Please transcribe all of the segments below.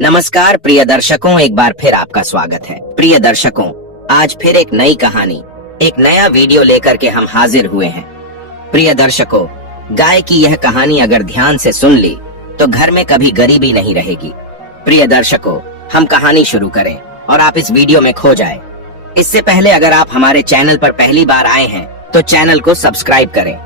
नमस्कार प्रिय दर्शकों, एक बार फिर आपका स्वागत है। प्रिय दर्शकों, आज फिर एक नई कहानी, एक नया वीडियो लेकर के हम हाजिर हुए हैं। प्रिय दर्शकों, गाय की यह कहानी अगर ध्यान से सुन ली तो घर में कभी गरीबी नहीं रहेगी। प्रिय दर्शकों, हम कहानी शुरू करें और आप इस वीडियो में खो जाएं। इससे पहले अगर आप हमारे चैनल पर पहली बार आए हैं तो चैनल को सब्सक्राइब करें,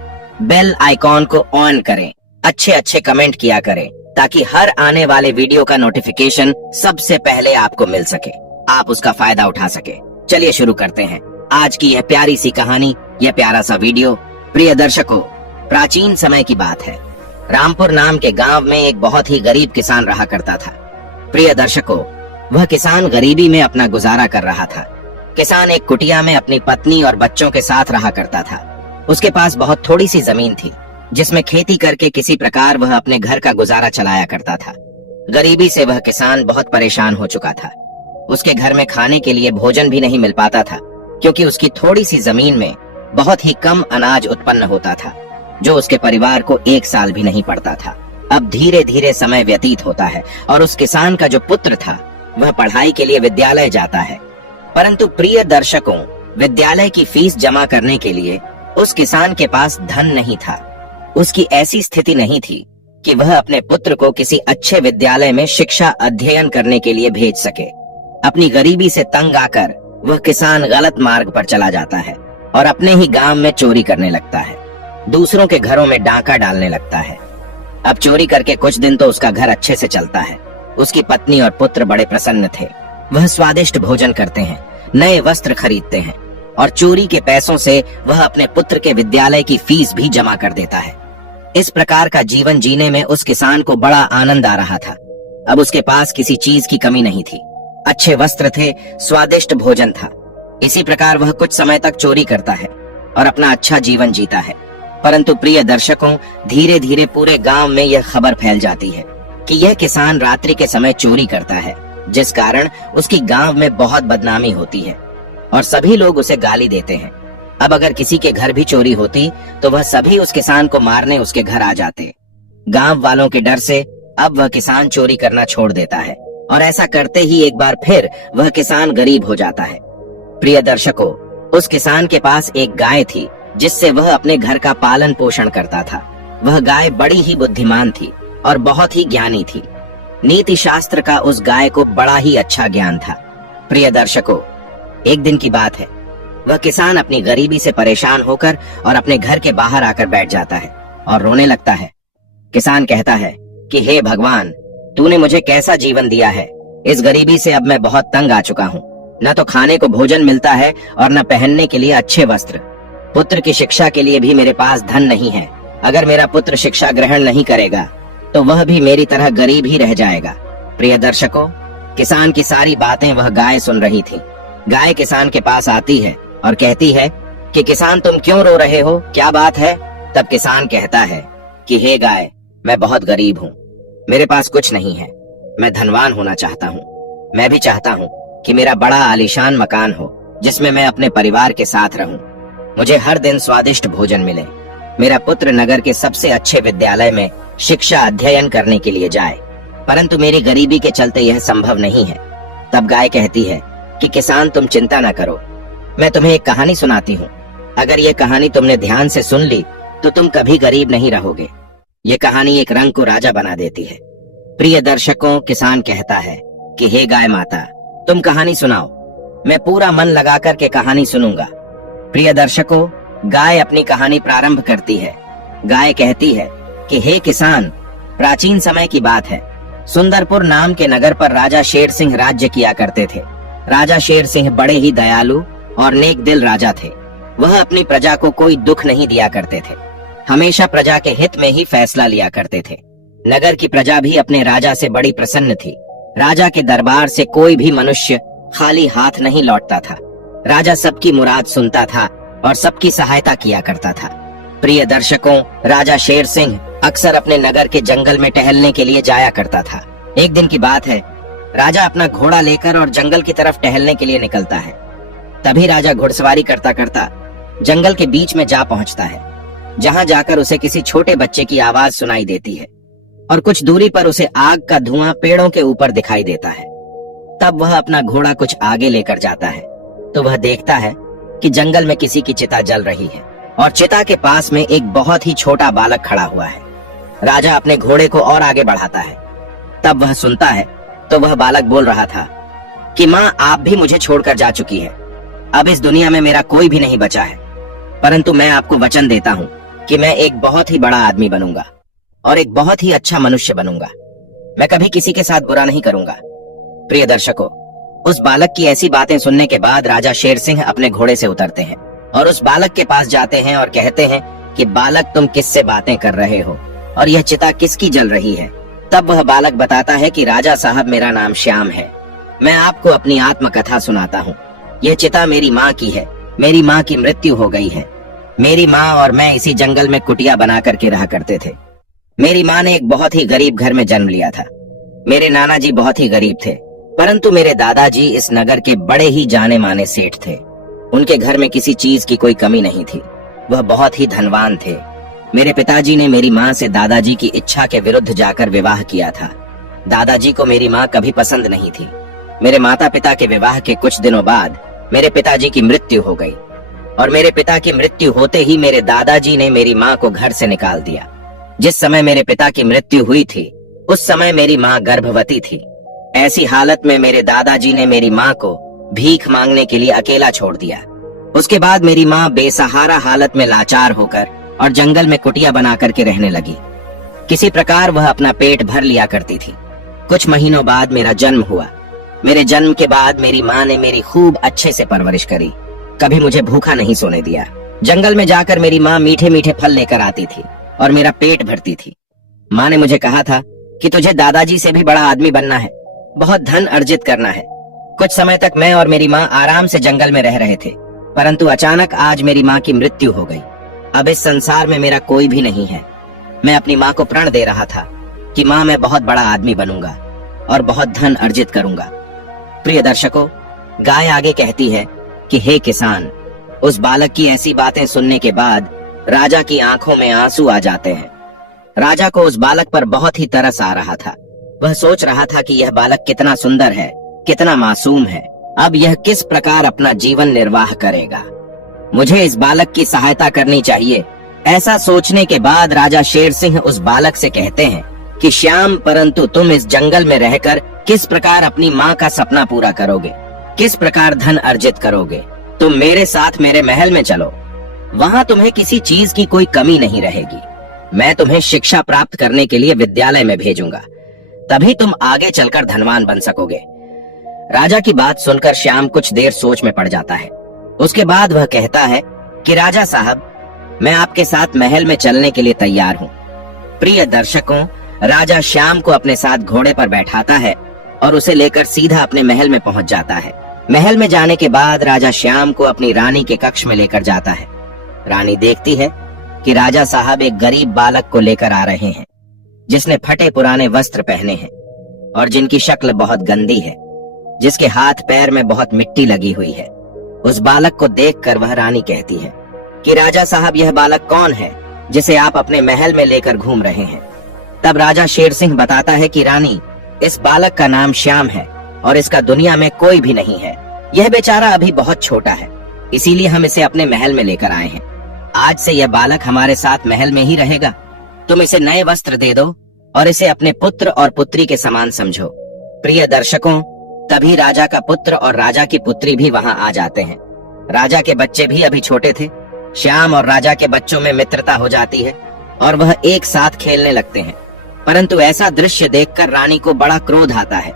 बेल आइकॉन को ऑन करें, अच्छे कमेंट किया करें ताकि हर आने वाले वीडियो का नोटिफिकेशन सबसे पहले आपको मिल सके, आप उसका फायदा उठा सके। चलिए शुरू करते हैं आज की यह प्यारी सी कहानी, यह प्यारा सा वीडियो। प्रिय दर्शकों, प्राचीन समय की बात है। रामपुर नाम के गांव में एक बहुत ही गरीब किसान रहा करता था। प्रिय दर्शकों, वह किसान गरीबी में अपना गुजारा कर रहा था। किसान एक कुटिया में अपनी पत्नी और बच्चों के साथ रहा करता था। उसके पास बहुत थोड़ी सी जमीन थी जिसमें खेती करके किसी प्रकार वह अपने घर का गुजारा चलाया करता था। गरीबी से वह किसान बहुत परेशान हो चुका था। उसके घर में खाने के लिए भोजन भी नहीं मिल पाता था क्योंकि उसकी थोड़ी सी जमीन में बहुत ही कम अनाज उत्पन्न होता था जो उसके परिवार को एक साल भी नहीं पड़ता था। अब धीरे धीरे समय व्यतीत होता है और उस किसान का जो पुत्र था वह पढ़ाई के लिए विद्यालय जाता है। परंतु प्रिय दर्शकों, विद्यालय की फीस जमा करने के लिए उस किसान के पास धन नहीं था। उसकी ऐसी स्थिति नहीं थी कि वह अपने पुत्र को किसी अच्छे विद्यालय में शिक्षा अध्ययन करने के लिए भेज सके। अपनी गरीबी से तंग आकर वह किसान गलत मार्ग पर चला जाता है और अपने ही गांव में चोरी करने लगता है, दूसरों के घरों में डाका डालने लगता है। अब चोरी करके कुछ दिन तो उसका घर अच्छे से चलता है। उसकी पत्नी और पुत्र बड़े प्रसन्न थे। वह स्वादिष्ट भोजन करते हैं, नए वस्त्र खरीदते हैं और चोरी के पैसों से वह अपने पुत्र के विद्यालय की फीस भी जमा कर देता है। इस प्रकार का जीवन जीने में उस किसान को बड़ा आनंद आ रहा था। अब उसके पास किसी चीज की कमी नहीं थी। अच्छे वस्त्र थे, स्वादिष्ट भोजन था। इसी प्रकार वह कुछ समय तक चोरी करता है और अपना अच्छा जीवन जीता है। परंतु प्रिय दर्शकों, धीरे धीरे पूरे गांव में यह खबर फैल जाती है कि यह किसान रात्रि के समय चोरी करता है, जिस कारण उसकी गांव में बहुत बदनामी होती है और सभी लोग उसे गाली देते हैं। अब अगर किसी के घर भी चोरी होती तो वह सभी उस किसान को मारने उसके घर आ जाते। गांव वालों के डर से अब वह किसान चोरी करना छोड़ देता है और ऐसा करते ही एक बार फिर वह किसान गरीब हो जाता है। प्रिय दर्शकों, उस किसान के पास एक गाय थी जिससे वह अपने घर का पालन पोषण करता था। वह गाय बड़ी ही बुद्धिमान थी और बहुत ही ज्ञानी थी। नीति शास्त्र का उस गाय को बड़ा ही अच्छा ज्ञान था। प्रिय दर्शकों, एक दिन की बात है। वह किसान अपनी गरीबी से परेशान होकर और अपने घर के बाहर आकर बैठ जाता है और रोने लगता है। किसान कहता है कि हे भगवान, तूने मुझे कैसा जीवन दिया है। इस गरीबी से अब मैं बहुत तंग आ चुका हूँ। न तो खाने को भोजन मिलता है और न पहनने के लिए अच्छे वस्त्र। पुत्र की शिक्षा के लिए भी मेरे पास धन नहीं है। अगर मेरा पुत्र शिक्षा ग्रहण नहीं करेगा तो वह भी मेरी तरह गरीब ही रह जाएगा। प्रिय दर्शकों, किसान की सारी बातें वह गाय सुन रही थी। गाय किसान के पास आती है और कहती है कि किसान, तुम क्यों रो रहे हो, क्या बात है? तब किसान कहता है कि हे गाय, मैं बहुत गरीब हूँ, मेरे पास कुछ नहीं है। मैं धनवान होना चाहता हूँ। मैं भी चाहता हूँ कि मेरा बड़ा आलीशान मकान हो जिसमें मैं अपने परिवार के साथ रहूं। मुझे हर दिन स्वादिष्ट भोजन मिले। मेरा पुत्र नगर के सबसे अच्छे विद्यालय में शिक्षा अध्ययन करने के लिए जाए, परंतु मेरी गरीबी के चलते यह संभव नहीं है। तब गाय कहती है कि किसान, तुम चिंता न करो, मैं तुम्हें एक कहानी सुनाती हूँ। अगर ये कहानी तुमने ध्यान से सुन ली तो तुम कभी गरीब नहीं रहोगे। ये कहानी एक रंग को राजा बना देती है। प्रिय दर्शकों, किसान कहता है कि हे गाय माता, तुम कहानी सुनाओ, मैं पूरा मन लगा कर के कहानी सुनूंगा। प्रिय दर्शकों, गाय अपनी कहानी प्रारंभ करती है। गाय कहती है कि हे किसान, प्राचीन समय की बात है। सुंदरपुर नाम के नगर पर राजा शेर सिंह राज्य किया करते थे। राजा शेर सिंह बड़े ही दयालु और नेक दिल राजा थे। वह अपनी प्रजा को कोई दुख नहीं दिया करते थे, हमेशा प्रजा के हित में ही फैसला लिया करते थे। नगर की प्रजा भी अपने राजा से बड़ी प्रसन्न थी। राजा के दरबार से कोई भी मनुष्य खाली हाथ नहीं लौटता था। राजा सबकी मुराद सुनता था और सबकी सहायता किया करता था। प्रिय दर्शकों, राजा शेर सिंह अक्सर अपने नगर के जंगल में टहलने के लिए जाया करता था। एक दिन की बात है, राजा अपना घोड़ा लेकर और जंगल की तरफ टहलने के लिए निकलता है। तभी राजा घुड़सवारी करता करता जंगल के बीच में जा पहुंचता है, जहां जाकर उसे किसी छोटे बच्चे की आवाज सुनाई देती है और कुछ दूरी पर उसे आग का धुआं पेड़ों के ऊपर दिखाई देता है। तब वह अपना घोड़ा कुछ आगे लेकर जाता है तो वह देखता है कि जंगल में किसी की चिता जल रही है और चिता के पास में एक बहुत ही छोटा बालक खड़ा हुआ है। राजा अपने घोड़े को और आगे बढ़ाता है। तब वह सुनता है तो वह बालक बोल रहा था कि माँ, आप भी मुझे छोड़कर जा चुकी है। अब इस दुनिया में मेरा कोई भी नहीं बचा है, परंतु मैं आपको वचन देता हूँ कि मैं एक बहुत ही बड़ा आदमी बनूंगा और एक बहुत ही अच्छा मनुष्य बनूंगा। मैं कभी किसी के साथ बुरा नहीं करूंगा। प्रिय दर्शकों, उस बालक की ऐसी बातें सुनने के बाद राजा शेर सिंह अपने घोड़े से उतरते हैं और उस बालक के पास जाते हैं और कहते हैं कि बालक, तुम किससे बातें कर रहे हो और यह चिता किसकी जल रही है? तब वह बालक बताता है कि राजा साहब, मेरा नाम श्याम है। मैं आपको अपनी आत्मकथा सुनाता हूँ। यह चिता मेरी माँ की है। मेरी माँ की मृत्यु हो गई है। मेरी माँ और मैं इसी जंगल में कुटिया बना करके रहा करते थे। मेरी माँ ने एक बहुत ही गरीब घर में जन्म लिया था। मेरे नाना जी बहुत ही गरीब थे, परंतु मेरे दादाजी इस नगर के बड़े ही जाने माने सेठ थे। उनके घर में किसी चीज की कोई कमी नहीं थी। वह बहुत ही धनवान थे। मेरे पिताजी ने मेरी माँ से दादाजी की इच्छा के विरुद्ध जाकर विवाह किया था। दादाजी को मेरी माँ कभी पसंद नहीं थी। मेरे माता पिता के विवाह के कुछ दिनों बाद मेरे पिताजी की मृत्यु हो गई और मेरे पिता की मृत्यु होते ही मेरे दादाजी ने मेरी माँ को घर से निकाल दिया। जिस समय मेरे पिता की मृत्यु हुई थी उस समय मेरी माँ गर्भवती थी। ऐसी हालत में मेरे दादाजी ने मेरी माँ को भीख मांगने के लिए अकेला छोड़ दिया। उसके बाद मेरी माँ बेसहारा हालत में लाचार होकर और जंगल में कुटिया बना करके रहने लगी। किसी प्रकार वह अपना पेट भर लिया करती थी। कुछ महीनों बाद मेरा जन्म हुआ। मेरे जन्म के बाद मेरी माँ ने मेरी खूब अच्छे से परवरिश करी। कभी मुझे भूखा नहीं सोने दिया। जंगल में जाकर मेरी माँ मीठे मीठे फल लेकर आती थी और मेरा पेट भरती थी। माँ ने मुझे कहा था कि तुझे दादाजी से भी बड़ा आदमी बनना है, बहुत धन अर्जित करना है। कुछ समय तक मैं और मेरी माँ आराम से जंगल में रह रहे थे, परंतु अचानक आज मेरी माँ की मृत्यु हो गई। अब इस संसार में मेरा कोई भी नहीं है। मैं अपनी माँ को प्रण दे रहा था कि माँ, मैं बहुत बड़ा आदमी बनूंगा और बहुत धन अर्जित करूंगा। प्रिय दर्शकों, गाय आगे कहती है कि हे किसान। उस बालक की ऐसी बातें सुनने के बाद राजा की आंखों में आंसू आ जाते हैं। राजा को उस बालक पर बहुत ही तरस आ रहा था। वह सोच रहा था कि यह बालक कितना सुंदर है, कितना मासूम है। अब यह किस प्रकार अपना जीवन निर्वाह करेगा। मुझे इस बालक की सहायता करनी चाहिए। ऐसा सोचने के बाद राजा शेर सिंह उस बालक से कहते हैं कि श्याम, परंतु तुम इस जंगल में रहकर किस प्रकार अपनी माँ का सपना पूरा करोगे, किस प्रकार धन अर्जित करोगे। तुम मेरे साथ मेरे महल में चलो, वहाँ तुम्हें किसी चीज की कोई कमी नहीं रहेगी। मैं तुम्हें शिक्षा प्राप्त करने के लिए विद्यालय में भेजूंगा, तभी तुम आगे चलकर धनवान बन सकोगे। राजा की बात सुनकर श्याम कुछ देर सोच में पड़ जाता है। उसके बाद वह कहता है कि राजा साहब, मैं आपके साथ महल में चलने के लिए तैयार हूँ। प्रिय दर्शकों, राजा श्याम को अपने साथ घोड़े पर बैठाता है और उसे लेकर सीधा अपने महल में पहुंच जाता है। महल में जाने के बाद राजा श्याम को अपनी रानी के कक्ष में लेकर जाता है। रानी देखती है कि राजा साहब एक गरीब बालक को लेकर आ रहे हैं, जिसने फटे पुराने वस्त्र पहने हैं और जिनकी शक्ल बहुत गंदी है, जिसके हाथ पैर में बहुत मिट्टी लगी हुई है। उस बालक को देखकर वह रानी कहती है कि राजा साहब, यह बालक कौन है जिसे आप अपने महल में लेकर घूम रहे हैं? तब राजा शेर सिंह बताता है कि रानी, इस बालक का नाम श्याम है और इसका दुनिया में कोई भी नहीं है। यह बेचारा अभी बहुत छोटा है, इसीलिए हम इसे अपने महल में लेकर आए हैं। आज से यह बालक हमारे साथ महल में ही रहेगा। तुम इसे नए वस्त्र दे दो और इसे अपने पुत्र और पुत्री के समान समझो। प्रिय दर्शकों, तभी राजा का पुत्र और राजा की पुत्री भी वहां आ जाते हैं। राजा के बच्चे भी अभी छोटे थे। श्याम और राजा के बच्चों में मित्रता हो जाती है और वह एक साथ खेलने लगते हैं। परंतु ऐसा दृश्य देखकर रानी को बड़ा क्रोध आता है।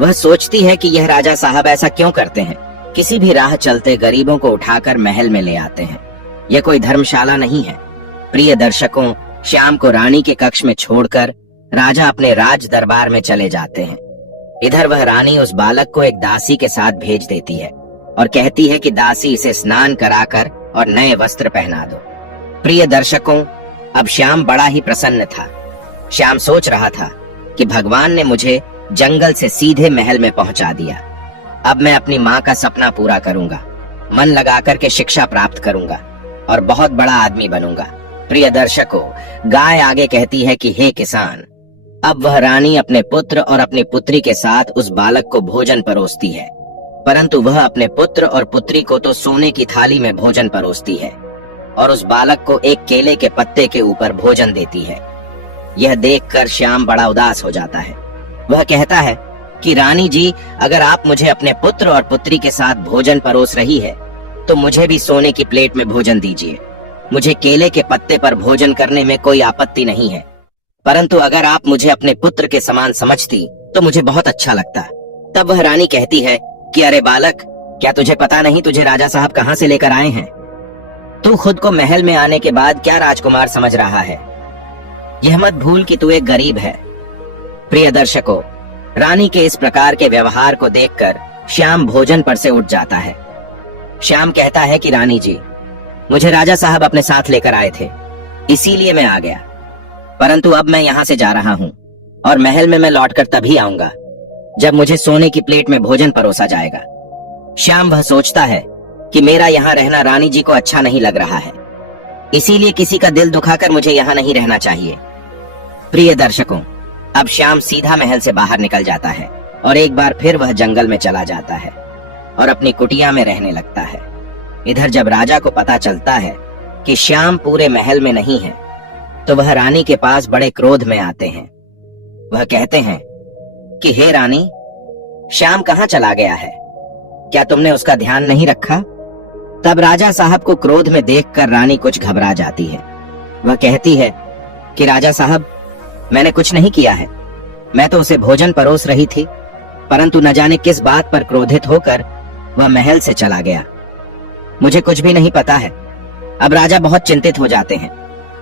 वह सोचती है कि यह राजा साहब ऐसा क्यों करते हैं। किसी भी राह चलते गरीबों को उठाकर महल में ले आते हैं। यह कोई धर्मशाला नहीं है। प्रिय दर्शकों, श्याम को रानी के कक्ष में छोड़कर राजा अपने राज दरबार में चले जाते हैं। इधर वह रानी उस बालक को एक दासी के साथ भेज देती है और कहती है कि दासी इसे स्नान कराकर और नए वस्त्र पहना दो। प्रिय दर्शकों, अब श्याम बड़ा ही प्रसन्न था। श्याम सोच रहा था कि भगवान ने मुझे जंगल से सीधे महल में पहुंचा दिया। अब मैं अपनी माँ का सपना पूरा करूंगा, मन लगाकर के शिक्षा प्राप्त करूंगा और बहुत बड़ा आदमी बनूंगा। प्रिय दर्शकों, गाय आगे कहती है कि हे किसान, अब वह रानी अपने पुत्र और अपनी पुत्री के साथ उस बालक को भोजन परोसती है, परंतु वह अपने पुत्र और पुत्री को तो सोने की थाली में भोजन परोसती है और उस बालक को एक केले के पत्ते के ऊपर भोजन देती है। यह देखकर श्याम बड़ा उदास हो जाता है। वह कहता है कि रानी जी, अगर आप मुझे अपने पुत्र और पुत्री के साथ भोजन परोस रही है तो मुझे भी सोने की प्लेट में भोजन दीजिए। मुझे केले के पत्ते पर भोजन करने में कोई आपत्ति नहीं है, परंतु अगर आप मुझे अपने पुत्र के समान समझती तो मुझे बहुत अच्छा लगता। तब वह रानी कहती है कि अरे बालक, क्या तुझे पता नहीं तुझे राजा साहब कहाँ से लेकर आए हैं? तू खुद को महल में आने के बाद क्या राजकुमार समझ रहा है? यह मत भूल कि तू एक गरीब है। प्रिय दर्शकों, रानी के इस प्रकार के व्यवहार को देखकर श्याम भोजन पर से उठ जाता है। श्याम कहता है कि रानी जी, मुझे राजा साहब अपने साथ लेकर आए थे, इसीलिए मैं आ गया, परंतु अब मैं यहाँ से जा रहा हूँ और महल में मैं लौटकर तभी आऊंगा जब मुझे सोने की प्लेट में भोजन परोसा जाएगा। श्याम वह सोचता है कि मेरा यहाँ रहना रानी जी को अच्छा नहीं लग रहा है, इसीलिए किसी का दिल दुखाकर मुझे यहाँ नहीं रहना चाहिए। प्रिय दर्शकों, अब श्याम सीधा महल से बाहर निकल जाता है और एक बार फिर वह जंगल में चला जाता है और अपनी कुटिया में रहने लगता है। इधर जब राजा को पता चलता है कि श्याम पूरे महल में नहीं है तो वह रानी के पास बड़े क्रोध में आते हैं। वह कहते हैं कि हे रानी, श्याम कहाँ चला गया है? क्या तुमने उसका ध्यान नहीं रखा? तब राजा साहब को क्रोध में देखकर रानी कुछ घबरा जाती है। वह कहती है कि राजा साहब, मैंने कुछ नहीं किया है, मैं तो उसे भोजन परोस रही थी, परंतु न जाने किस बात पर क्रोधित होकर वह महल से चला गया। मुझे कुछ भी नहीं पता है। अब राजा बहुत चिंतित हो जाते हैं।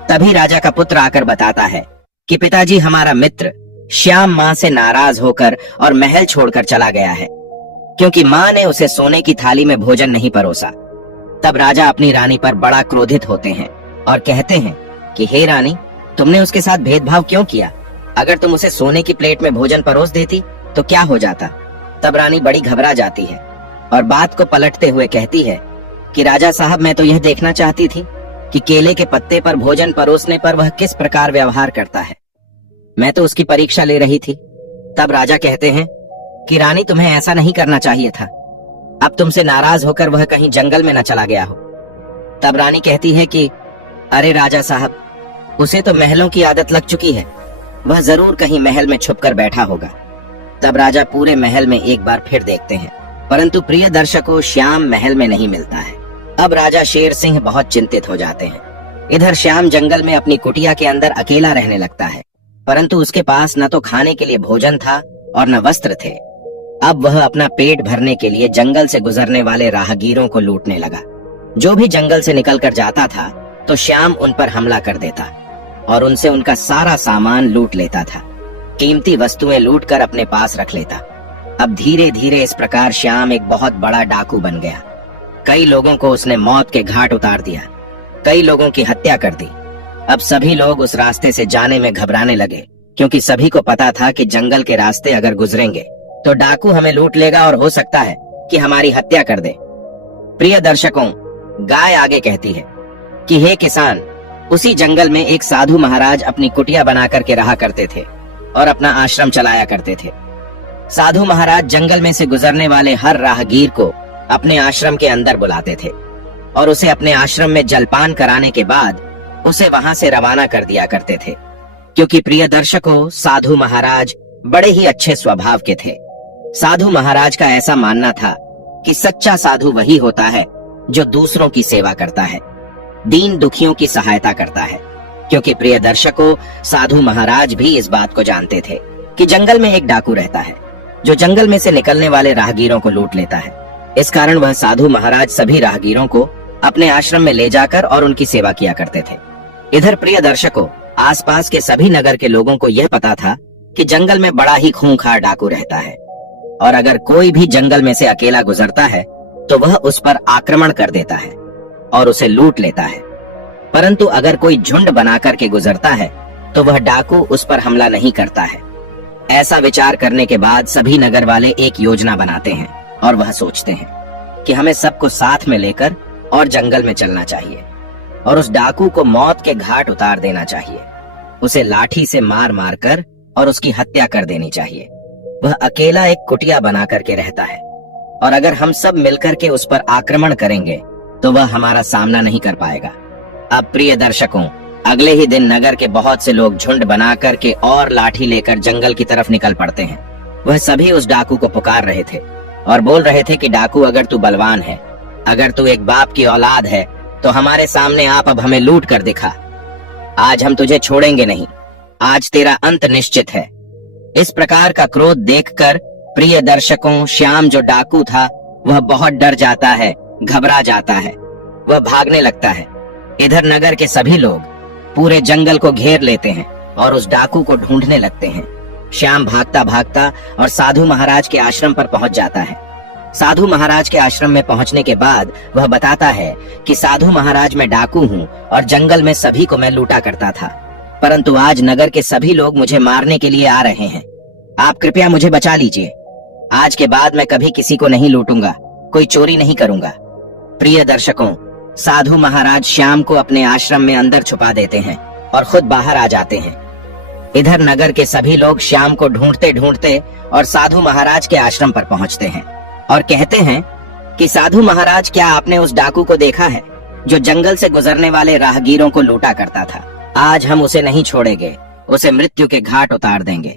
तभी राजा का पुत्र आकर बताता है कि पिताजी, हमारा मित्र श्याम माँ से नाराज होकर और महल छोड़कर चला गया है, क्योंकि माँ ने उसे सोने की थाली में भोजन नहीं परोसा। तब राजा अपनी रानी पर बड़ा क्रोधित होते हैं और कहते हैं कि हे रानी, तुमने उसके साथ भेदभाव क्यों किया? अगर तुम उसे सोने की प्लेट में भोजन परोस देती तो क्या हो जाता? तब रानी बड़ी घबरा जाती है और बात को पलटते हुए कहती है कि राजा साहब, मैं तो यह देखना चाहती थी कि केले के पत्ते पर भोजन परोसने पर वह किस प्रकार व्यवहार करता है। मैं तो उसकी परीक्षा ले रही थी। तब राजा कहते हैं कि रानी, तुम्हें ऐसा नहीं करना चाहिए था। अब तुमसे नाराज होकर वह कहीं जंगल में न चला गया हो। तब रानी कहती है कि अरे राजा साहब, उसे तो महलों की आदत लग चुकी है, वह जरूर कहीं महल में छुपकर बैठा होगा। तब राजा पूरे महल में एक बार फिर देखते हैं, परंतु प्रिय दर्शकों, श्याम महल में नहीं मिलता है। अब राजा शेर सिंह बहुत चिंतित हो जाते हैं। इधर श्याम जंगल में अपनी कुटिया के अंदर अकेला रहने लगता है, परंतु उसके पास न तो खाने के लिए भोजन था और न वस्त्र थे। अब वह अपना पेट भरने के लिए जंगल से गुजरने वाले राहगीरों को लूटने लगा। जो भी जंगल से निकलकर जाता था तो श्याम उन पर हमला कर देता और उनसे उनका सारा सामान लूट लेता था। कीमती वस्तुएं लूटकर अपने पास रख लेता। अब धीरे धीरे इस प्रकार श्याम एक बहुत बड़ा डाकू बन गया। कई लोगों को उसने मौत के घाट उतार दिया, कई लोगों की हत्या कर दी। अब सभी लोग उस रास्ते से जाने में घबराने लगे, क्योंकि सभी को पता था कि जंगल के रास्ते अगर गुजरेंगे तो डाकू हमें लूट लेगा और हो सकता है कि हमारी हत्या कर दे। प्रिय दर्शकों, गाय आगे कहती है कि हे किसान, उसी जंगल में एक साधु महाराज अपनी कुटिया बना करके रहा करते थे और अपना आश्रम चलाया करते थे। साधु महाराज जंगल में से गुजरने वाले हर राहगीर को अपने आश्रम के अंदर बुलाते थे और उसे अपने आश्रम में जलपान कराने के बाद उसे वहां से रवाना कर दिया करते थे। क्योंकि प्रिय दर्शकों, साधु महाराज बड़े ही अच्छे स्वभाव के थे। साधु महाराज का ऐसा मानना था कि सच्चा साधु वही होता है जो दूसरों की सेवा करता है, दीन दुखियों की सहायता करता है। क्योंकि प्रिय दर्शकों, साधु महाराज भी इस बात को जानते थे कि जंगल में एक डाकू रहता है जो जंगल में से निकलने वाले राहगीरों को लूट लेता है। इस कारण वह साधु महाराज सभी राहगीरों को अपने आश्रम में ले जाकर और उनकी सेवा किया करते थे। इधर प्रिय दर्शकों, आसपास के सभी नगर के लोगों को यह पता था कि जंगल में बड़ा ही खूंखार डाकू रहता है और अगर कोई भी जंगल में से अकेला गुजरता है तो वह उस पर आक्रमण कर देता है और उसे लूट लेता है। परंतु अगर कोई झुंड बना करके गुजरता है तो वह डाकू उस पर हमला नहीं करता है। ऐसा विचार करने के बाद सभी नगर वाले एक योजना बनाते हैं और वह सोचते हैं कि हमें सबको साथ में लेकर और जंगल में चलना चाहिए और उस डाकू को मौत के घाट उतार देना चाहिए। उसे लाठी से मार मार कर और उसकी हत्या कर देनी चाहिए। वह अकेला एक कुटिया बना करके रहता है और अगर हम सब मिलकर के उस पर आक्रमण करेंगे तो वह हमारा सामना नहीं कर पाएगा। अब प्रिय दर्शकों, अगले ही दिन नगर के बहुत से लोग झुंड बना करके और लाठी लेकर जंगल की तरफ निकल पड़ते हैं। वह सभी उस डाकू को पुकार रहे थे और बोल रहे थे कि डाकू, अगर तू बलवान है, अगर तू एक बाप की औलाद है तो हमारे सामने आप अब हमें लूट कर दिखा। आज हम तुझे छोड़ेंगे नहीं, आज तेरा अंत निश्चित है। इस प्रकार का क्रोध देखकर प्रिय दर्शकों, श्याम जो डाकू था वह बहुत डर जाता है, घबरा जाता है, वह भागने लगता है। इधर नगर के सभी लोग पूरे जंगल को घेर लेते हैं और उस डाकू को ढूंढने लगते हैं। श्याम भागता भागता और साधु महाराज के आश्रम पर पहुंच जाता है। साधु महाराज के आश्रम में पहुंचने के बाद वह बताता है कि साधु महाराज, मैं डाकू हूँ और जंगल में सभी को मैं लूटा करता था, परंतु आज नगर के सभी लोग मुझे मारने के लिए आ रहे हैं। आप कृपया मुझे बचा लीजिए। आज के बाद मैं कभी किसी को नहीं लूटूंगा, कोई चोरी नहीं करूंगा। प्रिय दर्शकों, साधु महाराज श्याम को अपने आश्रम में अंदर छुपा देते हैं और खुद बाहर आ जाते हैं। इधर नगर के सभी लोग श्याम को ढूंढते ढूंढते और साधु महाराज के आश्रम पर पहुंचते हैं और कहते हैं कि साधु महाराज, क्या आपने उस डाकू को देखा है जो जंगल से गुजरने वाले राहगीरों को लूटा करता था? आज हम उसे नहीं छोड़ेंगे, उसे मृत्यु के घाट उतार देंगे।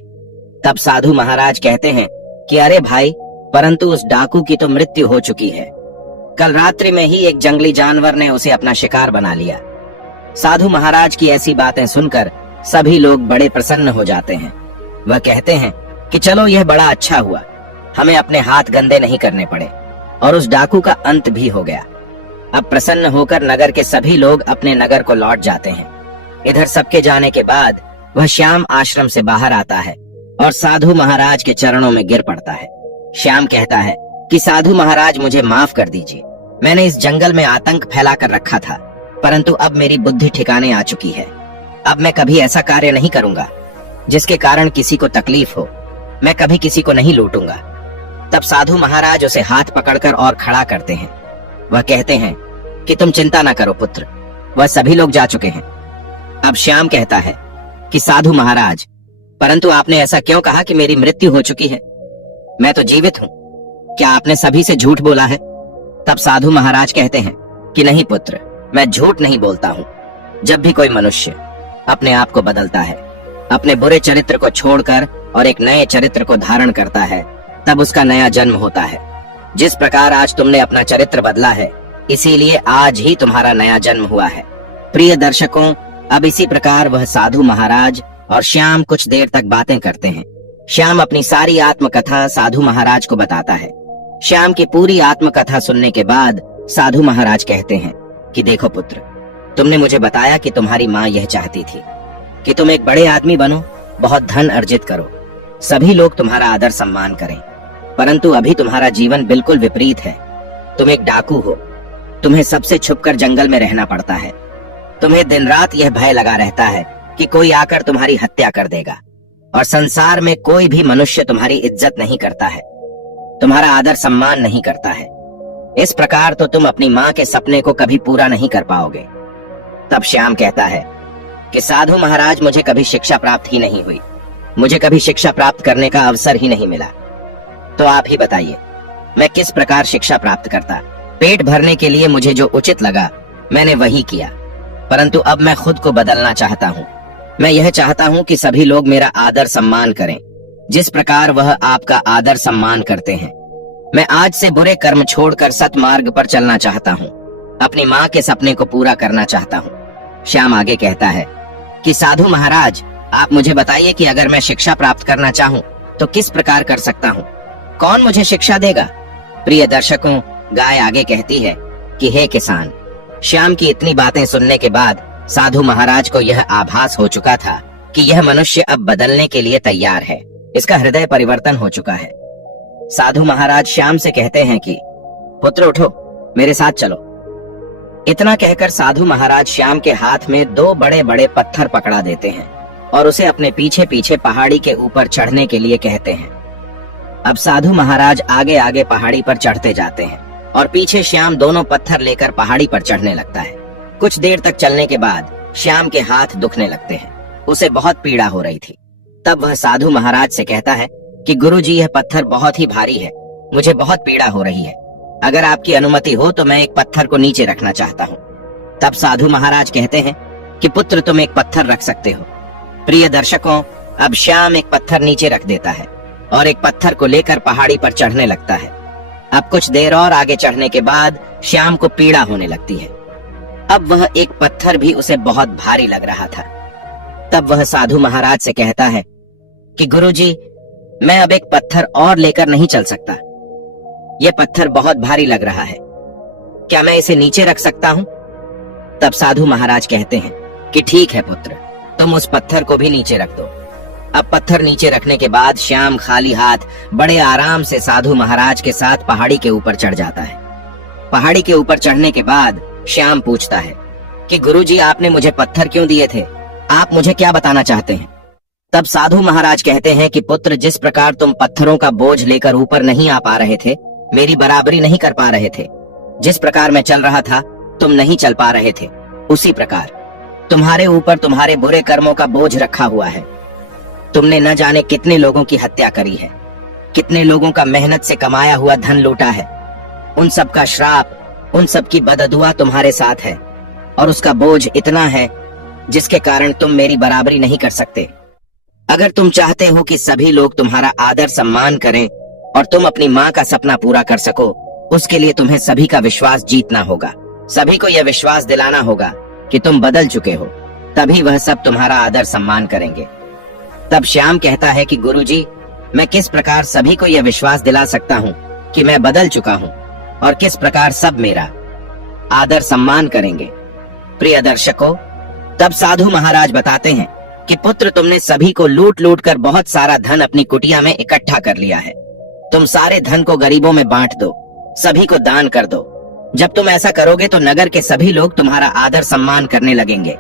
तब साधु महाराज कहते हैं कि अरे भाई, परंतु उस डाकू की तो मृत्यु हो चुकी है। कल रात्रि में ही एक जंगली जानवर ने उसे अपना शिकार बना लिया। साधु महाराज की ऐसी बातें सुनकर सभी लोग बड़े प्रसन्न हो जाते हैं। वह कहते हैं कि चलो, यह बड़ा अच्छा हुआ, हमें अपने हाथ गंदे नहीं करने पड़े और उस डाकू का अंत भी हो गया। अब प्रसन्न होकर नगर के सभी लोग अपने नगर को लौट जाते हैं। इधर सबके जाने के बाद वह श्याम आश्रम से बाहर आता है और साधु महाराज के चरणों में गिर पड़ता है। श्याम कहता है कि साधु महाराज, मुझे माफ कर दीजिए। मैंने इस जंगल में आतंक फैला कर रखा था, परंतु अब मेरी बुद्धि ठिकाने आ चुकी है। अब मैं कभी ऐसा कार्य नहीं करूंगा जिसके कारण किसी को तकलीफ हो। मैं कभी किसी को नहीं लूटूंगा। तब साधु महाराज उसे हाथ पकड़कर और खड़ा करते हैं। वह कहते हैं कि तुम चिंता न करो पुत्र, वह सभी लोग जा चुके हैं। अब श्याम कहता है कि साधु महाराज, परंतु आपने ऐसा क्यों कहा कि मेरी मृत्यु हो चुकी है? मैं तो जीवित हूँ। क्या आपने सभी से झूठ बोला है? तब साधु महाराज कहते हैं कि नहीं पुत्र, मैं झूठ नहीं बोलता हूँ। जब भी कोई मनुष्य अपने आप को बदलता है, अपने बुरे चरित्र को छोड़कर और एक नए चरित्र को धारण करता है, तब उसका नया जन्म होता है। जिस प्रकार आज तुमने अपना चरित्र बदला है, इसीलिए आज ही तुम्हारा नया जन्म हुआ है। प्रिय दर्शकों, अब इसी प्रकार वह साधु महाराज और श्याम कुछ देर तक बातें करते हैं। श्याम अपनी सारी आत्मकथा साधु महाराज को बताता है। श्याम की पूरी आत्मकथा सुनने के बाद साधु महाराज कहते हैं कि देखो पुत्र, तुमने मुझे बताया कि तुम्हारी माँ यह चाहती थी कि तुम एक बड़े आदमी बनो, बहुत धन अर्जित करो, सभी लोग तुम्हारा आदर सम्मान करें, परंतु अभी तुम्हारा जीवन बिल्कुल विपरीत है। तुम एक डाकू हो, तुम्हें सबसे छुपकर जंगल में रहना पड़ता है। तुम्हें दिन रात यह भय लगा रहता है कि कोई आकर तुम्हारी हत्या कर देगा और संसार में कोई भी मनुष्य तुम्हारी इज्जत नहीं करता है, तुम्हारा आदर सम्मान नहीं करता है। इस प्रकार तो तुम अपनी माँ के सपने को कभी पूरा नहीं कर पाओगे। तब श्याम कहता है कि साधु महाराज, मुझे कभी शिक्षा प्राप्त ही नहीं हुई, मुझे कभी शिक्षा प्राप्त करने का अवसर ही नहीं मिला। तो आप ही बताइए, मैं किस प्रकार शिक्षा प्राप्त करता? पेट भरने के लिए मुझे जो उचित लगा मैंने वही किया, परंतु अब मैं खुद को बदलना चाहता हूँ। मैं यह चाहता हूँ कि सभी लोग मेरा आदर सम्मान करें, जिस प्रकार वह आपका आदर सम्मान करते हैं। मैं आज से बुरे कर्म छोड़कर सतमार्ग पर चलना चाहता हूँ, अपनी माँ के सपने को पूरा करना चाहता हूँ। श्याम आगे कहता है कि साधु महाराज, आप मुझे बताइए कि अगर मैं शिक्षा प्राप्त करना चाहूँ तो किस प्रकार कर सकता हूँ? कौन मुझे शिक्षा देगा? प्रिय दर्शकों, गाय आगे कहती है कि हे किसान, श्याम की इतनी बातें सुनने के बाद साधु महाराज को यह आभास हो चुका था कि यह मनुष्य अब बदलने के लिए तैयार है, इसका हृदय परिवर्तन हो चुका है। साधु महाराज श्याम से कहते हैं कि पुत्र उठो, मेरे साथ चलो। इतना कहकर साधु महाराज श्याम के हाथ में 2 बड़े बड़े पत्थर पकड़ा देते हैं और उसे अपने पीछे पीछे पहाड़ी के ऊपर चढ़ने के लिए कहते हैं। अब साधु महाराज आगे आगे पहाड़ी पर चढ़ते जाते हैं और पीछे श्याम दोनों पत्थर लेकर पहाड़ी पर चढ़ने लगता है। कुछ देर तक चलने के बाद श्याम के हाथ दुखने लगते हैं, उसे बहुत पीड़ा हो रही थी। तब वह साधु महाराज से कहता है कि गुरुजी, यह पत्थर बहुत ही भारी है, मुझे बहुत पीड़ा हो रही है। अगर आपकी अनुमति हो तो मैं एक पत्थर को नीचे रखना चाहता हूँ। तब साधु महाराज कहते हैं कि पुत्र, तुम एक पत्थर रख सकते हो। प्रिय दर्शकों, अब श्याम एक पत्थर नीचे रख देता है और एक पत्थर को लेकर पहाड़ी पर चढ़ने लगता है। अब कुछ देर और आगे चढ़ने के बाद श्याम को पीड़ा होने लगती है। अब वह एक पत्थर भी उसे बहुत भारी लग रहा था। तब वह साधु महाराज से कहता है कि गुरुजी, मैं अब एक पत्थर और लेकर नहीं चल सकता। यह पत्थर बहुत भारी लग रहा है, क्या मैं इसे नीचे रख सकता हूँ? तब साधु महाराज कहते हैं कि ठीक है पुत्र, तुम उस पत्थर को भी नीचे रख दो। अब पत्थर नीचे रखने के बाद श्याम खाली हाथ बड़े आराम से साधु महाराज के साथ पहाड़ी के ऊपर चढ़ जाता है। पहाड़ी के ऊपर चढ़ने के बाद श्याम पूछता है कि गुरुजी, आपने मुझे पत्थर क्यों दिए थे? आप मुझे क्या बताना चाहते हैं? तब साधु महाराज कहते हैं कि पुत्र, जिस प्रकार तुम पत्थरों का बोझ लेकर ऊपर नहीं आ पा रहे थे, मेरी बराबरी नहीं कर पा रहे थे, जिस प्रकार मैं चल रहा था तुम नहीं चल पा रहे थे, उसी प्रकार तुम्हारे ऊपर तुम्हारे बुरे कर्मों का बोझ रखा हुआ है। तुमने न जाने कितने लोगों की हत्या करी है, कितने लोगों का मेहनत से कमाया हुआ धन लूटा है। उन सब का श्राप, उन सब की बददुआ तुम्हारे साथ है और उसका बोझ इतना है जिसके कारण तुम मेरी बराबरी नहीं कर सकते। अगर तुम चाहते हो कि सभी लोग तुम्हारा आदर सम्मान करें और तुम अपनी माँ का सपना पूरा कर सको, उसके लिए तुम्हें सभी का विश्वास जीतना होगा। सभी को यह विश्वास दिलाना होगा कि तुम बदल चुके हो, तभी वह सब तुम्हारा आदर सम्मान करेंगे। तब श्याम कहता है कि गुरुजी, मैं किस प्रकार सभी को यह विश्वास दिला सकता हूँ कि मैं बदल चुका हूँ और किस प्रकार सब मेरा आदर सम्मान करेंगे? प्रिय दर्शकों, तब साधु महाराज बताते हैं कि पुत्र, तुमने सभी को लूट लूट कर बहुत सारा धन अपनी कुटिया में इकट्ठा कर लिया है। तुम सारे धन को गरीबों में बांट दो, सभी को दान कर दो। जब तुम ऐसा करोगे तो नगर के सभी लोग तुम्हारा आदर सम्मान करने लगेंगे।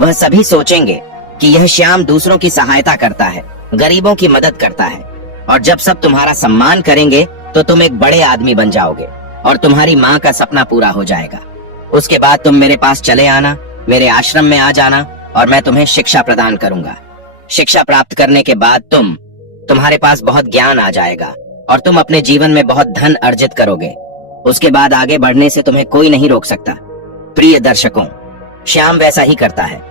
वह सभी सोचेंगे कि यह श्याम दूसरों की सहायता करता है, गरीबों की मदद करता है। और जब सब तुम्हारा सम्मान करेंगे तो तुम एक बड़े आदमी बन जाओगे और तुम्हारी माँ का सपना पूरा हो जाएगा। उसके बाद तुम मेरे पास चले आना, मेरे आश्रम में आ जाना और मैं तुम्हें शिक्षा प्रदान करूंगा। शिक्षा प्राप्त करने के बाद तुम्हारे पास बहुत ज्ञान आ जाएगा और तुम अपने जीवन में बहुत धन अर्जित करोगे। उसके बाद आगे बढ़ने से तुम्हें कोई नहीं रोक सकता। प्रिय दर्शकों, श्याम वैसा ही करता है।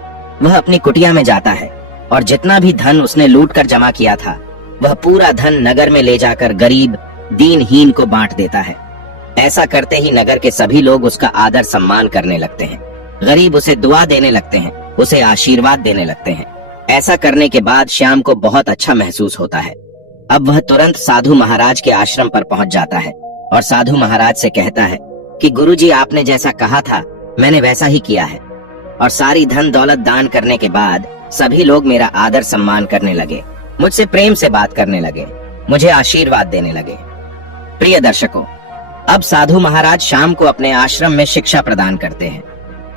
वह अपनी कुटिया में जाता है और जितना भी धन उसने लूटकर जमा किया था, वह पूरा धन नगर में ले जाकर गरीब दीनहीन को बांट देता है। ऐसा करते ही नगर के सभी लोग उसका आदर सम्मान करने लगते हैं। गरीब उसे दुआ देने लगते हैं, उसे आशीर्वाद देने लगते हैं। ऐसा करने के बाद श्याम को बहुत अच्छा महसूस होता है। अब वह तुरंत साधु महाराज के आश्रम पर पहुंच जाता है और साधु महाराज से कहता है कि गुरुजी, आपने जैसा कहा था मैंने वैसा ही किया है और सारी धन दौलत दान करने के बाद सभी लोग मेरा आदर सम्मान करने लगे, मुझसे प्रेम से बात करने लगे, मुझे आशीर्वाद देने लगे। प्रिय दर्शकों, अब साधु महाराज श्याम को अपने आश्रम में शिक्षा प्रदान करते हैं,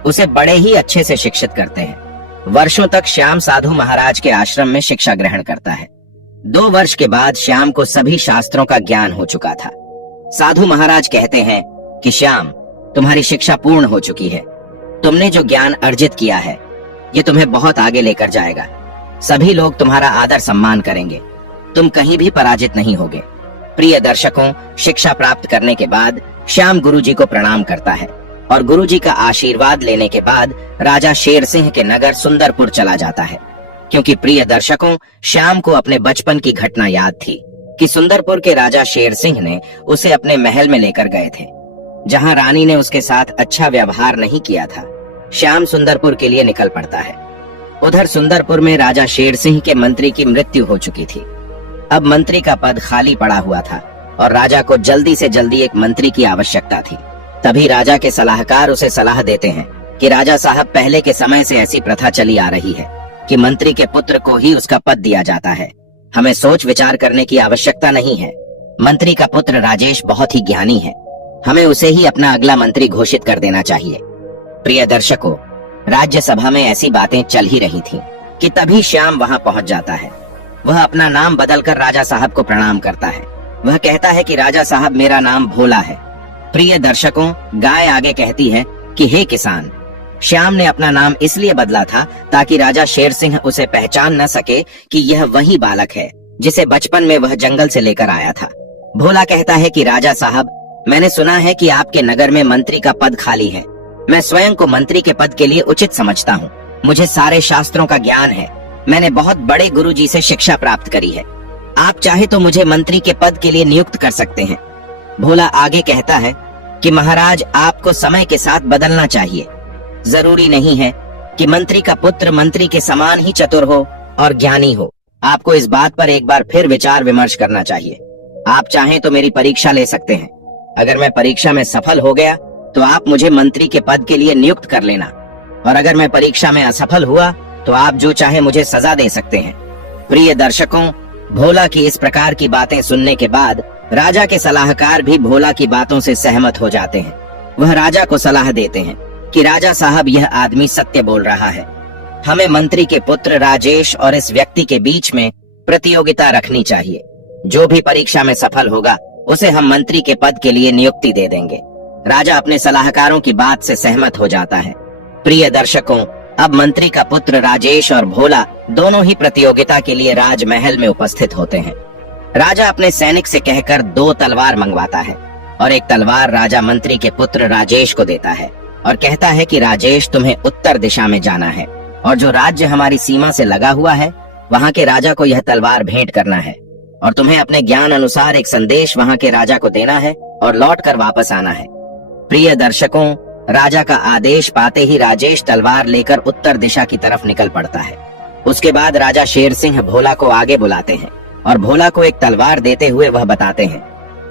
उसे बड़े ही अच्छे से शिक्षित करते हैं। वर्षों तक श्याम साधु महाराज के आश्रम में शिक्षा ग्रहण करता है। 2 वर्ष के बाद श्याम को सभी शास्त्रों का ज्ञान हो चुका था। साधु महाराज कहते हैं कि श्याम, तुम्हारी शिक्षा पूर्ण हो चुकी है। तुमने जो ज्ञान अर्जित किया है ये तुम्हें बहुत आगे लेकर जाएगा। सभी लोग तुम्हारा आदर सम्मान करेंगे, तुम कहीं भी पराजित नहीं होगे। प्रिय दर्शकों, शिक्षा प्राप्त करने के बाद श्याम गुरुजी को प्रणाम करता है और गुरुजी का आशीर्वाद लेने के बाद राजा शेर सिंह के नगर सुंदरपुर चला जाता है। क्योंकि प्रिय दर्शकों, श्याम को अपने बचपन की घटना याद थी कि सुंदरपुर के राजा शेर सिंह ने उसे अपने महल में लेकर गए थे, जहां रानी ने उसके साथ अच्छा व्यवहार नहीं किया था। श्याम सुंदरपुर के लिए निकल पड़ता है। उधर सुंदरपुर में राजा शेर सिंह के मंत्री की मृत्यु हो चुकी थी। अब मंत्री का पद खाली पड़ा हुआ था और राजा को जल्दी से जल्दी एक मंत्री की आवश्यकता थी। तभी राजा के सलाहकार उसे सलाह देते हैं कि राजा साहब, पहले के समय से ऐसी प्रथा चली आ रही है कि मंत्री के पुत्र को ही उसका पद दिया जाता है। हमें सोच विचार करने की आवश्यकता नहीं है। मंत्री का पुत्र राजेश बहुत ही ज्ञानी है, हमें उसे ही अपना अगला मंत्री घोषित कर देना चाहिए। प्रिय दर्शकों, राज्यसभा में ऐसी बातें चल ही रही थी कि तभी श्याम वहां पहुंच जाता है। वह अपना नाम बदलकर राजा साहब को प्रणाम करता है। वह कहता है कि राजा साहब, मेरा नाम भोला है। प्रिय दर्शकों, गाय आगे कहती है कि हे किसान, श्याम ने अपना नाम इसलिए बदला था ताकि राजा शेर सिंह उसे पहचान न सके कि यह वही बालक है जिसे बचपन में वह जंगल से लेकर आया था। भोला कहता है कि राजा साहब, मैंने सुना है कि आपके नगर में मंत्री का पद खाली है। मैं स्वयं को मंत्री के पद के लिए उचित समझता हूँ। मुझे सारे शास्त्रों का ज्ञान है। मैंने बहुत बड़े गुरुजी से शिक्षा प्राप्त करी है। आप चाहे तो मुझे मंत्री के पद के लिए नियुक्त कर सकते हैं। भोला आगे कहता है कि महाराज, आपको समय के साथ बदलना चाहिए। जरूरी नहीं है कि मंत्री का पुत्र मंत्री के समान ही चतुर हो और ज्ञानी हो। आपको इस बात पर एक बार फिर विचार विमर्श करना चाहिए। आप चाहें तो मेरी परीक्षा ले सकते हैं। अगर मैं परीक्षा में सफल हो गया तो आप मुझे मंत्री के पद के लिए नियुक्त कर लेना, और अगर मैं परीक्षा में असफल हुआ तो आप जो चाहे मुझे सजा दे सकते हैं। प्रिय दर्शकों, भोला की इस प्रकार की बातें सुनने के बाद राजा के सलाहकार भी भोला की बातों से सहमत हो जाते हैं। वह राजा को सलाह देते हैं कि राजा साहब, यह आदमी सत्य बोल रहा है। हमें मंत्री के पुत्र राजेश और इस व्यक्ति के बीच में प्रतियोगिता रखनी चाहिए। जो भी परीक्षा में सफल होगा उसे हम मंत्री के पद के लिए नियुक्ति दे देंगे। राजा अपने सलाहकारों की बात से सहमत हो जाता है। प्रिय दर्शकों, अब मंत्री का पुत्र राजेश और भोला दोनों ही प्रतियोगिता के लिए राजमहल में उपस्थित होते हैं। राजा अपने सैनिक से कहकर 2 तलवार मंगवाता है और एक तलवार राजा मंत्री के पुत्र राजेश को देता है और कहता है कि राजेश, तुम्हें उत्तर दिशा में जाना है और जो राज्य हमारी सीमा से लगा हुआ है वहाँ के राजा को यह तलवार भेंट करना है, और तुम्हें अपने ज्ञान अनुसार एक संदेश वहाँ के राजा को देना है और लौट कर वापस आना है। प्रिय दर्शकों, राजा का आदेश पाते ही राजेश तलवार लेकर उत्तर दिशा की तरफ निकल पड़ता है। उसके बाद राजा शेर सिंह भोला को आगे बुलाते हैं और भोला को एक तलवार देते हुए वह बताते हैं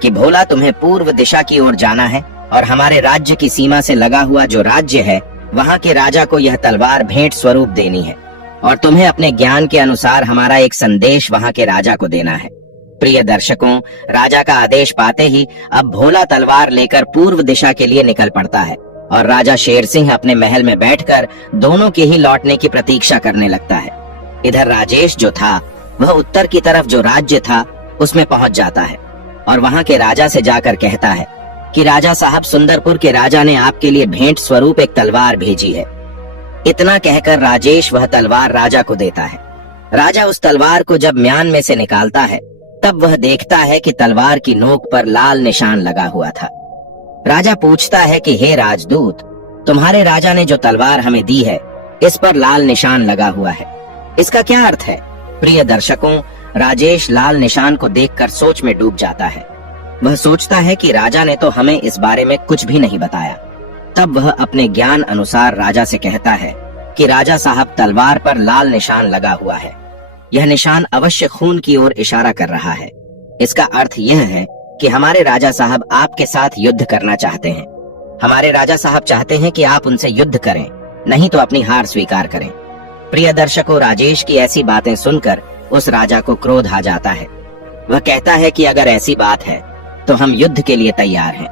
कि भोला, तुम्हें पूर्व दिशा की ओर जाना है और हमारे राज्य की सीमा से लगा हुआ जो राज्य है वहाँ के राजा को यह तलवार भेंट स्वरूप देनी है, और तुम्हें अपने ज्ञान के अनुसार हमारा एक संदेश वहाँ के राजा को देना है। प्रिय दर्शकों, राजा का आदेश पाते ही अब भोला तलवार लेकर पूर्व दिशा के लिए निकल पड़ता है और राजा शेर सिंह अपने महल में बैठकर दोनों के ही लौटने की प्रतीक्षा करने लगता है। इधर राजेश जो था वह उत्तर की तरफ जो राज्य था उसमें पहुंच जाता है और वहां के राजा से जाकर कहता है कि राजा साहब, सुंदरपुर के राजा ने आपके लिए भेंट स्वरूप एक तलवार भेजी है। इतना कहकर राजेश वह तलवार राजा को देता है। राजा उस तलवार को जब म्यान में से निकालता है तब वह देखता है कि तलवार की नोक पर लाल निशान लगा हुआ था। राजा पूछता है कि हे राजदूत, तुम्हारे राजा ने जो तलवार हमें दी है इस पर लाल निशान लगा हुआ है, इसका क्या अर्थ है? प्रिय दर्शकों, राजेश लाल निशान को देखकर सोच में डूब जाता है। वह सोचता है कि राजा ने तो हमें इस बारे में कुछ भी नहीं बताया। तब वह अपने ज्ञान अनुसार राजा से कहता है कि राजा साहब, तलवार पर लाल निशान लगा हुआ है। यह निशान अवश्य खून की ओर इशारा कर रहा है। इसका अर्थ यह है कि हमारे राजा साहब आपके साथ युद्ध करना चाहते हैं। हमारे राजा साहब चाहते हैं कि आप उनसे युद्ध करें, नहीं तो अपनी हार स्वीकार करें। प्रिय दर्शकों, राजेश की ऐसी बातें सुनकर उस राजा को क्रोध आ जाता है। वह कहता है कि अगर ऐसी बात है तो हम युद्ध के लिए तैयार हैं।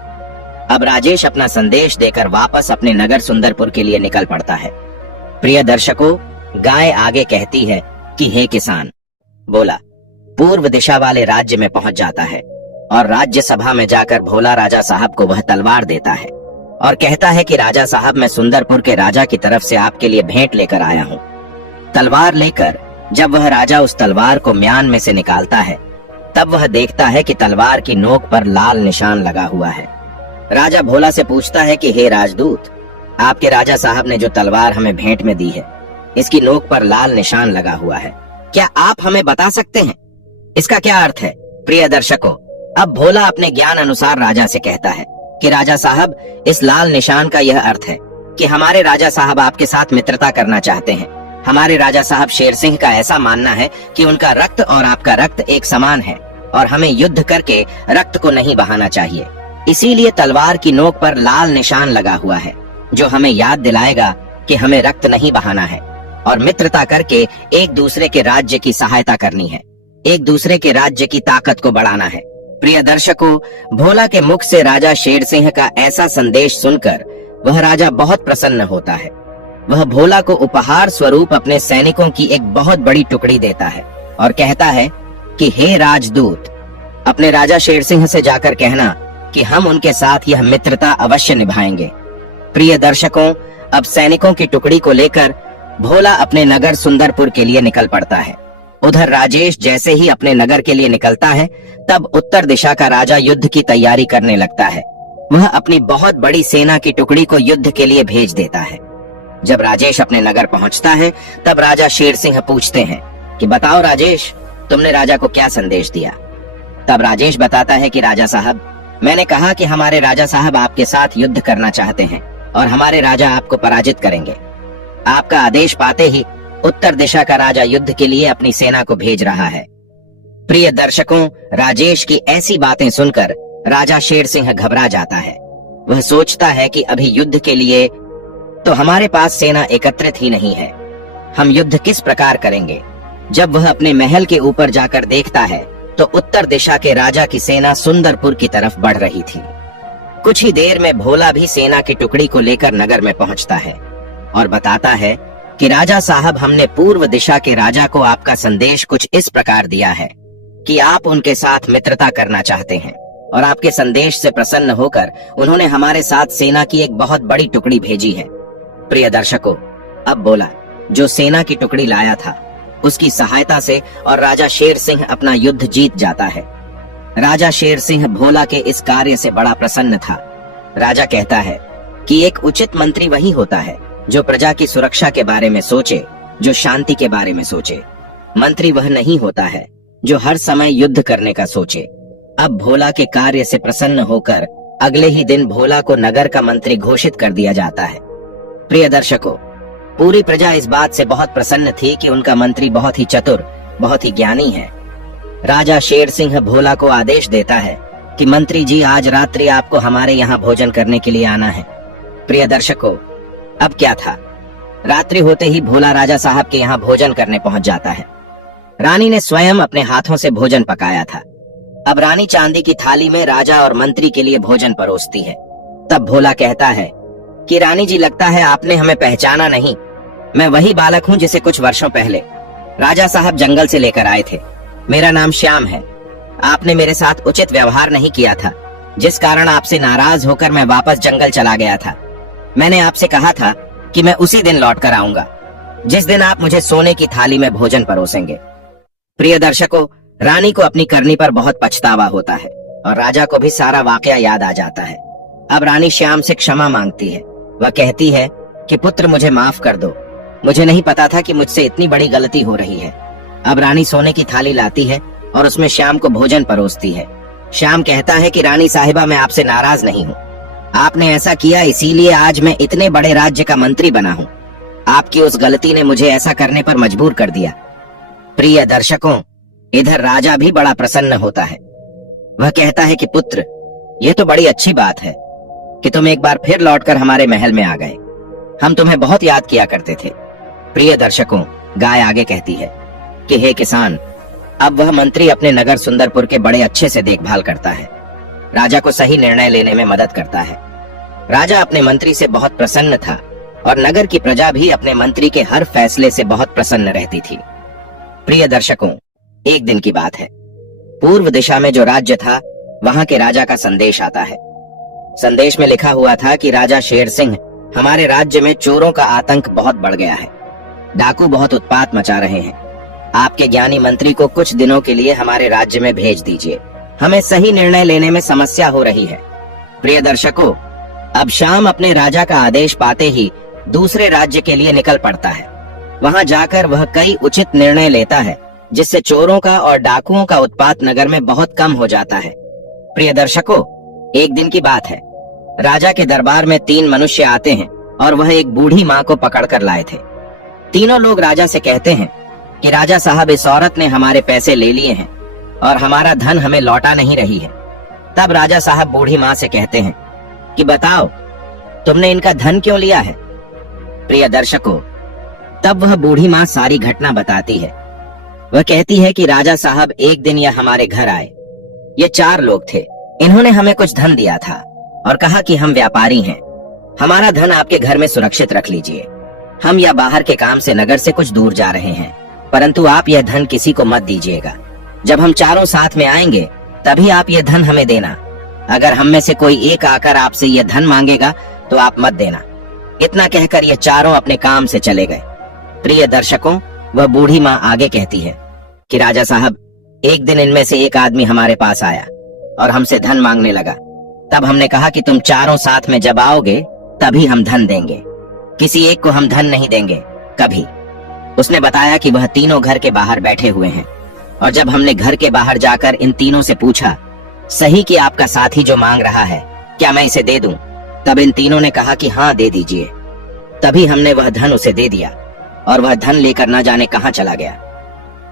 अब राजेश अपना संदेश देकर वापस अपने नगर सुंदरपुर के लिए निकल पड़ता है। प्रिय दर्शकों, गाय आगे कहती है कि हे किसान, भोला पूर्व दिशा वाले राज्य में पहुंच जाता है और राज्य सभा में जाकर भोला राजा साहब को वह तलवार देता है और कहता है कि राजा साहब, मैं सुंदरपुर के राजा की तरफ से आपके लिए भेंट लेकर आया हूँ। तलवार लेकर जब वह राजा उस तलवार को म्यान में से निकालता है तब वह देखता है कि तलवार की नोक पर लाल निशान लगा हुआ है। राजा भोला से पूछता है कि हे राजदूत, आपके राजा साहब ने जो तलवार हमें भेंट में दी है इसकी नोक पर लाल निशान लगा हुआ है, क्या आप हमें बता सकते हैं इसका क्या अर्थ है? प्रिय दर्शकों, अब भोला अपने ज्ञान अनुसार राजा से कहता है कि राजा साहब, इस लाल निशान का यह अर्थ है कि हमारे राजा साहब आपके साथ मित्रता करना चाहते हैं। हमारे राजा साहब शेर सिंह का ऐसा मानना है कि उनका रक्त और आपका रक्त एक समान है और हमें युद्ध करके रक्त को नहीं बहाना चाहिए। इसीलिए तलवार की नोक पर लाल निशान लगा हुआ है जो हमें याद दिलाएगा कि हमें रक्त नहीं बहाना है और मित्रता करके एक दूसरे के राज्य की सहायता करनी है, एक दूसरे के राज्य की ताकत को बढ़ाना है। प्रिय दर्शकों, भोला के मुख से राजा शेर सिंह का ऐसा संदेश सुनकर वह राजा बहुत प्रसन्न होता है। वह भोला को उपहार स्वरूप अपने सैनिकों की एक बहुत बड़ी टुकड़ी देता है और कहता है कि हे राजदूत, अपने राजा शेर सिंह से जाकर कहना कि हम उनके साथ यह मित्रता अवश्य निभाएंगे। प्रिय दर्शकों, अब सैनिकों की टुकड़ी को लेकर भोला अपने नगर सुंदरपुर के लिए निकल पड़ता है। उधर राजेश जैसे ही अपने नगर के लिए निकलता है, तब उत्तर दिशा का राजा युद्ध की तैयारी करने लगता है। वह अपनी बहुत बड़ी सेना की टुकड़ी को युद्ध के लिए भेज देता है। जब राजेश अपने नगर पहुंचता है, तब राजा शेर सिंह पूछते हैं कि बताओ राजेश, तुमने राजा को क्या संदेश दिया? तब राजेश बताता है कि राजा साहब, मैंने कहा कि हमारे राजा साहब आपके साथ युद्ध करना चाहते हैं और हमारे राजा आपको पराजित करेंगे। आपका आदेश पाते ही उत्तर दिशा का राजा युद्ध के लिए अपनी सेना को भेज रहा है। प्रिय दर्शकों, राजेश की ऐसी बातें सुनकर राजा शेर सिंह घबरा जाता है। वह सोचता है कि अभी युद्ध के लिए तो हमारे पास सेना एकत्रित ही नहीं है, हम युद्ध किस प्रकार करेंगे? जब वह अपने महल के ऊपर जाकर देखता है तो उत्तर दिशा के राजा की सेना सुंदरपुर की तरफ बढ़ रही थी। कुछ ही देर में भोला भी सेना की टुकड़ी को लेकर नगर में पहुंचता है और बताता है कि राजा साहब, हमने पूर्व दिशा के राजा को आपका संदेश कुछ इस प्रकार दिया है कि आप उनके साथ मित्रता करना चाहते हैं और आपके संदेश से प्रसन्न होकर उन्होंने हमारे साथ सेना की एक बहुत बड़ी टुकड़ी भेजी है। प्रिय दर्शकों, अब बोला जो सेना की टुकड़ी लाया था उसकी सहायता से और राजा शेर सिंह अपना युद्ध जीत जाता है। राजा शेर सिंह भोला के इस कार्य से बड़ा प्रसन्न था। राजा कहता है कि एक उचित मंत्री वही होता है जो प्रजा की सुरक्षा के बारे में सोचे, जो शांति के बारे में सोचे। मंत्री वह नहीं होता है जो हर समय युद्ध करने का सोचे। अब भोला के कार्य से प्रसन्न होकर अगले ही दिन भोला को नगर का मंत्री घोषित कर दिया जाता है। प्रिय दर्शकों, पूरी प्रजा इस बात से बहुत प्रसन्न थी कि उनका मंत्री बहुत ही चतुर, बहुत ही ज्ञानी है। राजा शेर सिंह भोला को आदेश देता है कि मंत्री जी, आज रात्रि आपको हमारे यहाँ भोजन करने के लिए आना है। प्रिय दर्शकों, अब क्या था, रात्रि होते ही भोला राजा साहब के यहाँ भोजन करने पहुंच जाता है। रानी ने स्वयं अपने हाथों से भोजन पकाया था। अब रानी चांदी की थाली में राजा और मंत्री के लिए भोजन परोसती है। तब भोला कहता है कि रानी जी, लगता है आपने हमें पहचाना नहीं। मैं वही बालक हूँ जिसे कुछ वर्षों पहले राजा साहब जंगल से लेकर आए थे। मेरा नाम श्याम है। आपने मेरे साथ उचित व्यवहार नहीं किया था, जिस कारण आपसे नाराज होकर मैं वापस जंगल चला गया था। मैंने आपसे कहा था कि मैं उसी दिन लौट कर आऊंगा जिस दिन आप मुझे सोने की थाली में भोजन परोसेंगे। प्रिय दर्शकों, रानी को अपनी करनी पर बहुत पछतावा होता है और राजा को भी सारा वाकया याद आ जाता है। अब रानी श्याम से क्षमा मांगती है। वह कहती है कि पुत्र, मुझे माफ कर दो। मुझे नहीं पता था कि मुझसे इतनी बड़ी गलती हो रही है। अब रानी सोने की थाली लाती है और उसमें श्याम को भोजन परोसती है। श्याम कहता है कि रानी साहिबा, मैं आपसे नाराज नहीं हूँ। आपने ऐसा किया इसीलिए आज मैं इतने बड़े राज्य का मंत्री बना हूँ। आपकी उस गलती ने मुझे ऐसा करने पर मजबूर कर दिया। प्रिय दर्शकों, इधर राजा भी बड़ा प्रसन्न होता है। वह कहता है कि पुत्र, यह तो बड़ी अच्छी बात है कि तुम एक बार फिर लौटकर हमारे महल में आ गए। हम तुम्हें बहुत याद किया करते थे। प्रिय दर्शकों, गाय आगे कहती है कि हे किसान, अब वह मंत्री अपने नगर सुंदरपुर के बड़े अच्छे से देखभाल करता है, राजा को सही निर्णय लेने में मदद करता है। राजा अपने मंत्री से बहुत प्रसन्न था और नगर की प्रजा भी अपने मंत्री के हर फैसले से बहुत प्रसन्न रहती थी। प्रिय दर्शकों, एक दिन की बात है। पूर्व दिशा में जो राज्य था, वहां के राजा का संदेश आता है। संदेश में लिखा हुआ था कि राजा शेर सिंह, हमारे राज्य में चोरों का आतंक बहुत बढ़ गया है। डाकू बहुत उत्पात मचा रहे हैं। आपके ज्ञानी मंत्री को कुछ दिनों के लिए हमारे राज्य में भेज दीजिए। हमें सही निर्णय लेने में समस्या हो रही है। प्रिय दर्शकों, अब श्याम अपने राजा का आदेश पाते ही दूसरे राज्य के लिए निकल पड़ता है। वहां जाकर वह कई उचित निर्णय लेता है, जिससे चोरों का और डाकुओं का उत्पात नगर में बहुत कम हो जाता है। प्रिय दर्शकों, एक दिन की बात है। राजा के दरबार में 3 मनुष्य आते हैं और वह एक बूढ़ी माँ को पकड़कर लाए थे। तीनों लोग राजा से कहते हैं कि राजा साहब, इस औरत ने हमारे पैसे ले लिए हैं और हमारा धन हमें लौटा नहीं रही है। तब राजा साहब बूढ़ी माँ से कहते हैं कि बताओ, तुमने इनका धन क्यों लिया है? प्रिय दर्शकों, तब वह बूढ़ी माँ सारी घटना बताती है। वह कहती है कि राजा साहब एक दिन यह हमारे घर आए। ये 4 लोग थे। इन्होंने हमें कुछ धन दिया था और कहा कि हम व्यापारी हैं, हमारा धन आपके घर में सुरक्षित रख लीजिए। हम या बाहर के काम से नगर से कुछ दूर जा रहे हैं, परंतु आप यह धन किसी को मत दीजिएगा। जब हम चारों साथ में आएंगे तभी आप यह धन हमें देना। अगर हम में से कोई एक आकर आपसे यह धन मांगेगा तो आप मत देना। इतना कहकर ये चारों अपने काम से चले गए। प्रिय दर्शकों, वह बूढ़ी माँ आगे कहती है कि राजा साहब, एक दिन इनमें से एक आदमी हमारे पास आया और हमसे धन मांगने लगा। तब हमने कहा कि तुम चारों साथ में जब आओगे तभी हम धन देंगे, किसी एक को हम धन नहीं देंगे कभी। उसने बताया कि वह तीनों घर के बाहर बैठे हुए हैं, और जब हमने घर के बाहर जाकर इन तीनों से पूछा, सही कि आपका साथी जो मांग रहा है, क्या मैं इसे दे दूं? तब इन तीनों ने कहा कि हाँ, दे दीजिए। तभी हमने वह धन उसे दे दिया और वह धन लेकर न जाने कहां चला गया।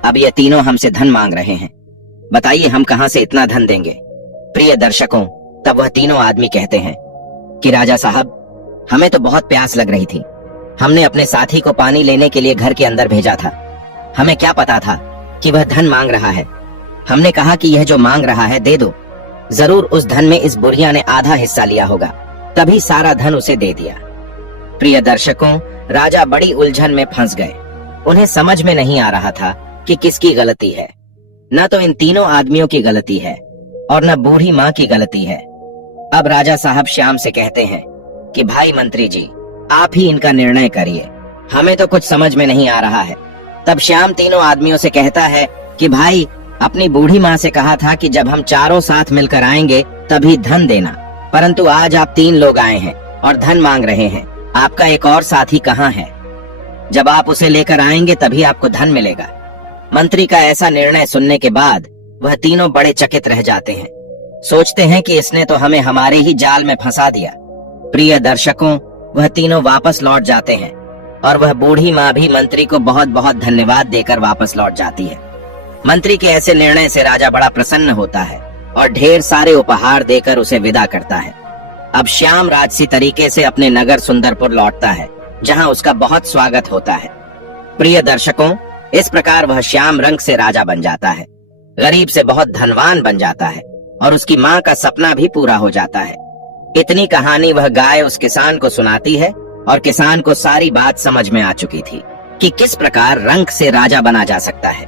अब ये तीनों हमसे धन मांग रहे हैं, बताइए हम कहां से इतना धन देंगे? प्रिय दर्शकों, तब वह तीनों आदमी कहते हैं कि राजा साहब, हमें तो बहुत प्यास लग रही थी। हमने अपने साथी को पानी लेने के लिए घर के अंदर भेजा था। हमें क्या पता था कि वह धन मांग रहा है। हमने कहा कि यह जो मांग रहा है दे दो। जरूर उस धन में इस बुढ़िया ने आधा हिस्सा लिया होगा, तभी सारा धन उसे दे दिया। प्रिय दर्शकों, राजा बड़ी उलझन में फंस गए। उन्हें समझ में नहीं आ रहा था कि किसकी गलती है। न तो इन तीनों आदमियों की गलती है और न बूढ़ी माँ की गलती है। अब राजा साहब श्याम से कहते हैं कि भाई मंत्री जी, आप ही इनका निर्णय करिए, हमें तो कुछ समझ में नहीं आ रहा है। तब श्याम तीनों आदमियों से कहता है कि भाई, अपनी बूढ़ी माँ से कहा था कि जब हम चारों साथ मिलकर आएंगे तभी धन देना, परंतु आज आप 3 लोग आए हैं और धन मांग रहे हैं। आपका एक और साथी कहाँ है? जब आप उसे लेकर आएंगे तभी आपको धन मिलेगा। मंत्री का ऐसा निर्णय सुनने के बाद वह तीनों बड़े चकित रह जाते हैं। सोचते हैं कि इसने तो हमें हमारे ही जाल में फंसा दिया। प्रिय दर्शकों, वह तीनों वापस लौट जाते हैं और वह बूढ़ी माँ भी मंत्री को बहुत बहुत धन्यवाद देकर वापस लौट जाती है। मंत्री के ऐसे निर्णय से राजा बड़ा प्रसन्न होता है और ढेर सारे उपहार देकर उसे विदा करता है। अब श्याम राजसी तरीके से अपने नगर सुंदरपुर लौटता है, जहाँ उसका बहुत स्वागत होता है। प्रिय दर्शकों, इस प्रकार वह श्याम रंग से राजा बन जाता है, गरीब से बहुत धनवान बन जाता है और उसकी माँ का सपना भी पूरा हो जाता है। इतनी कहानी वह गाय उस किसान को सुनाती है और किसान को सारी बात समझ में आ चुकी थी कि किस प्रकार रंग से राजा बना जा सकता है।